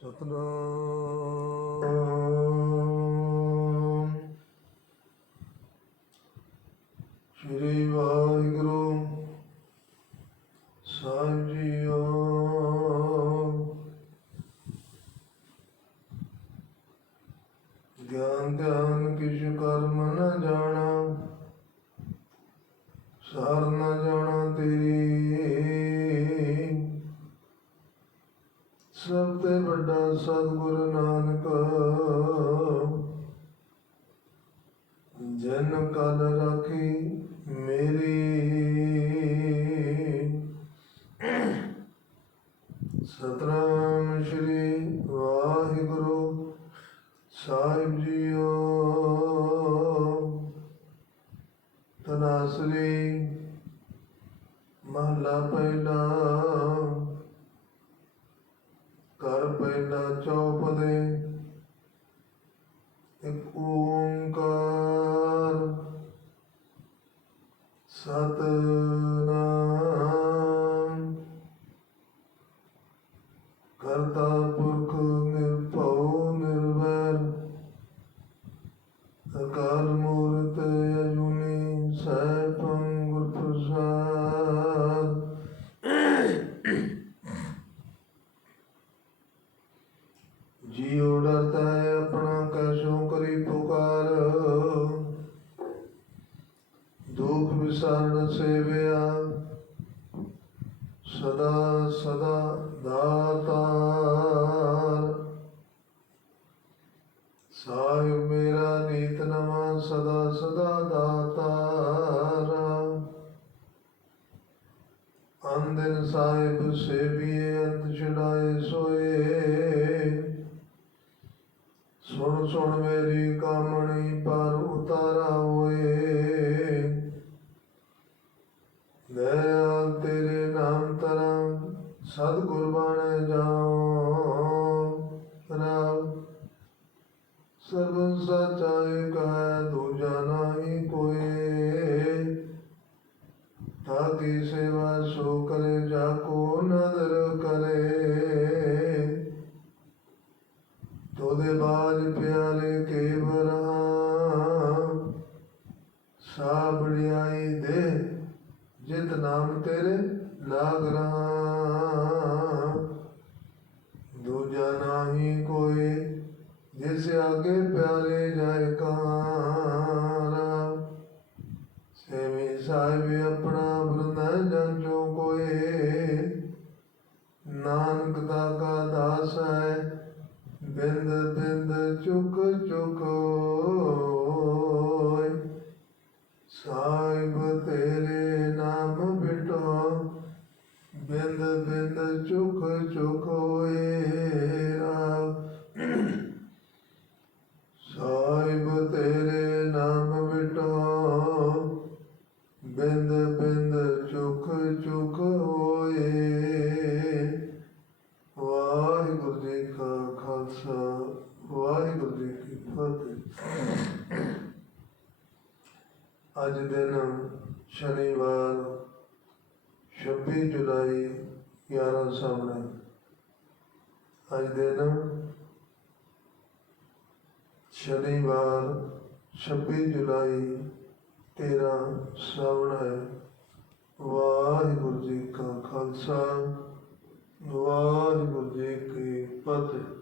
ਸਤਨਾਮ। ਸ੍ਰੀ ਵਾਹਿਗੁਰੂ ਸਭ ਤੇ ਵੱਡਾ ਸਤਿਗੁਰ ਨਾਨਕ, ਜਨ ਕਲ ਰਾਖੀ ਮੇਰੀ। ਸਤਨਾਮ ਸ਼੍ਰੀ ਵਾਹਿਗੁਰੂ ਸਾਹਿਬ ਜੀਓ। ਤਨਾਸਰੀ ਮਹਲਾ ਪਹਿਲਾ ਘਰ ਪਹਿਲਾ ਚੌਪਦੇ ਇੱਕ ਓੰਕਾਰ ਸਤਨਾਮ ਕਰਤਾ ਪੁਰਖ ਨਿਰਭਉ ਜੀਉ ਡਰਦਾ ਹੈ ਆਪਣਾ ਕੈਸੋਂ ਕਰੀ ਪੁਕਾਰ। ਦੁਖ ਵਿਸਾਰਨ ਸੇਵਿਆ, ਸਦਾ ਸਦਾ ਦਾਤਾਰ। ਸਾਹਿਬ ਮੇਰਾ ਨੀਤ ਨਵਾਂ, ਸਦਾ ਸਦਾ ਦਾਤਾਰ। ਅੰਦਨ ਸਾਹਿਬ ਸੇਵੀਏ ਅੰਤ ਛਡਾਏ ਸੁਣ ਮੇਰੀ ਕਾਮਣੀ ਪਰ ਉਤਾਰਾ ਹੋਏ। ਦਇਆ ਤੇਰੇ ਨਾਮ ਤਰਾਂ ਸਤਿਗੁਰ ਬਣ ਜਾਉ ਰਾਮ, ਸਰਬ ਸਚਾਈ ਕਾ ਦੂਜਾ ਨਹੀਂ ਕੋਈ। ਤਾਕੀ ਸੇਵਾ ਸੋ ਕਰੇ ਜਾ ਕੋ ਨਦਰ ਤੋਦੇ ਬਾਜ ਪਿਆਰੇ ਕੇ ਬਰਹਾ ਸਾਬੜਿਆਈ ਦੇ, ਜਿਤ ਨਾਮ ਤੇਰੇ ਲਾਗ ਰਹਾ। ਦੂਜਾ ਨਾਹੀ ਕੋਈ, ਜਿਸ ਆਗੇ ਪਿਆਰੇ ਜਾਏ ਕਹਾਰਾ। ਸੇਵੀ ਸਾਹਿਬ ਆਪਣਾ ਬ੍ਰਹਮਾ ਜਨ ਜੋ ਕੋਈ, ਨਾਨਕ ਦਾ ਕਾ ਦਾਸ ਹੈ ਬਿੰਦ ਬਿੰਦ ਚੁਕ ਚੁਕ ਸਾਹਿਬ ਤੇਰੇ ਨਾਮ ਬਿਟੋ ਬਿੰਦ ਬਿੰਦ ਚੁਕ ਚੁਕ ਹੋਏ ਰਾਮ ਸਾਹਿਬ ਤੇਰੇ ਨਾਮ ਬਿਟੋ ਬਿੰਦ ਬਿੰਦ ਚੁਕ ਚੁਕ ਹੋਏ ਵਾਹਿਗੁਰੂ ਜੀ ਕਾ ਖਾਲਸਾ ਵਾਹਿਗੁਰੂ ਜੀ ਕੀ ਫਤਿਹ। ਅੱਜ ਦਿਨ ਸ਼ਨੀਵਾਰ 26 ਜੁਲਾਈ 11 ਸਾਹਮਣੇ। ਅੱਜ ਦਿਨ ਸ਼ਨੀਵਾਰ 26 ਜੁਲਾਈ 13 ਸਾਵਣ ਹੈ। ਵਾਹਿਗੁਰੂ ਜੀ ਕਾ ਖਾਲਸਾ, ਵਾਹਿਗੁਰੂ ਜੀ ਕੀ ਫਤਿਹ।